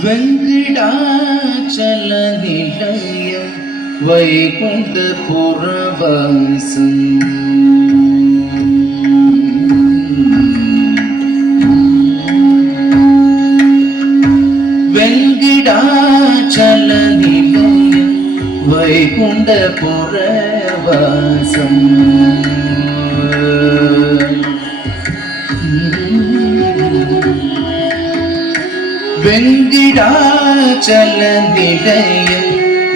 வெங்கடாச்சல நிலையம் வைகுண்டபுரவாசம் வெங்கடாச்சல நிலையம் வைகுண்டபுரவாசம் வெங்கடாச்சல நிலையம்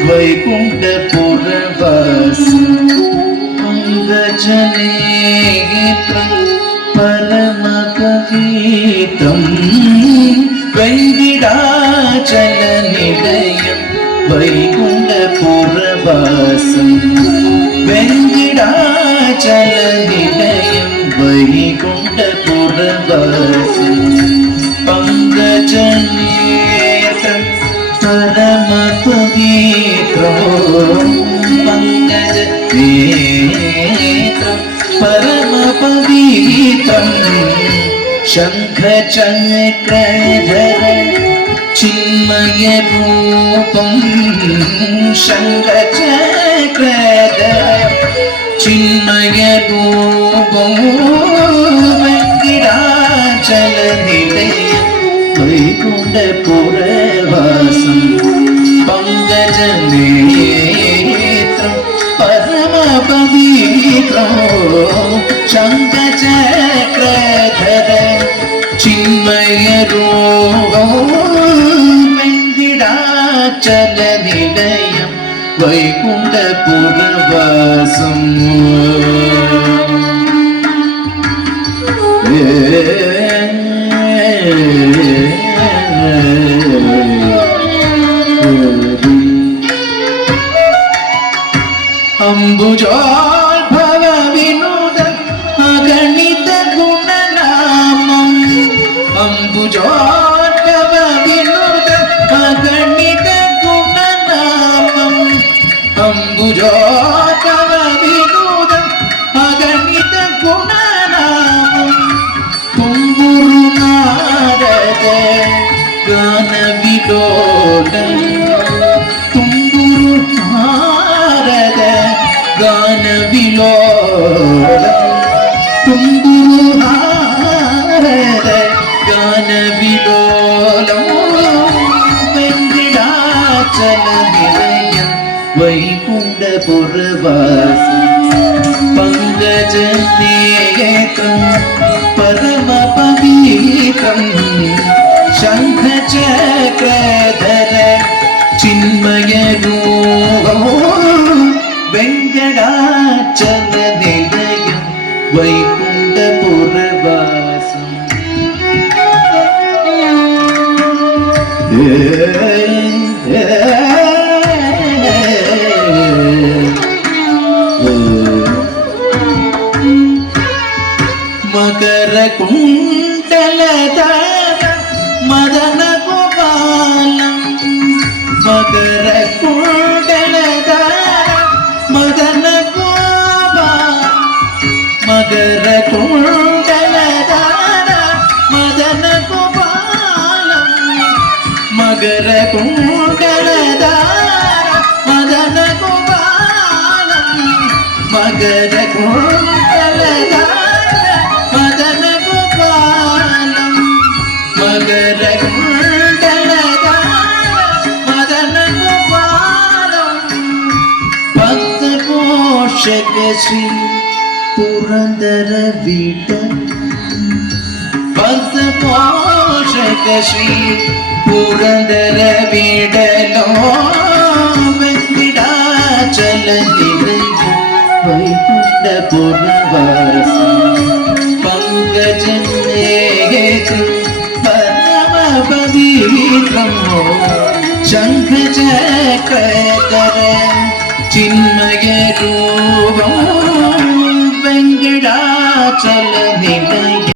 வைகுண்டபுரவாசம் அங்கஜநேத்ரம் பரமபவித்ரம் வெங்கடாச்சல நிலையம் வைகுண்டபுரவாசம் வெங்கடாச்சல நிலையம் வைகுண்டபுரவாசம் பங்கஜநேத்ரம் பரமபவித்ரம் பங்கஜநேத்ரம் பரமபவித்ரம் शङ्खचक्रधर चिन्मयरूपं शङ्खचक्रधर चिन्मयरूपं वेङ्कटाचलनिलयं वैकुण्ठपुरवासं पङ्कजनेत्रं परमपवित्रं शङ्खचक्रधर चिन्मयरूपं वेङ्कटाचलनिलयं वैकुण्ठपुरवासं अम्बुजोद्भव विनोद अगणित गुणनामम् अम्बुजोद्भव विनोद अगणित गुणनामम् अम्बुजोद्भव विनोद अगणित गुणनामम् तुम्बुरु नारद गानविलोलम् तुम्बुरु नारद गानविलोलम् तुम्बुरु नारद गानविलोलम् वेङ्कटाचलनिलयं वैकुण्ठपुरवासं पङ्कजनेत्रं परमपवित्रं शङ्खचक्रधर चिन्मयरूपं वेङ्कटाचलनिलयं वैकुण्ठपुरवासं मकरकुण्डलधार मदनगोपालं मकरकुण्डलधार मदनगोपालं मकरकुण्डलधार मदनगोपालं मकरकुण्डलधार मदनगोपालं मकरकुण्डलधार मदनगोपालं मकरकुण्डलधार मदनगोपालं भक्तपोषक श्री पुरंदर विठ्ठल भक्तपोषक श्री पुरंदर विठ्ठल वेङ्कटाचलनिलयं वैकुण्ठपुरवासं पङ्कजनेत्रं परमपवित्रं शङ्खचक्रधर चिन्मयरूपं वेङ्कटाचलनिलयम्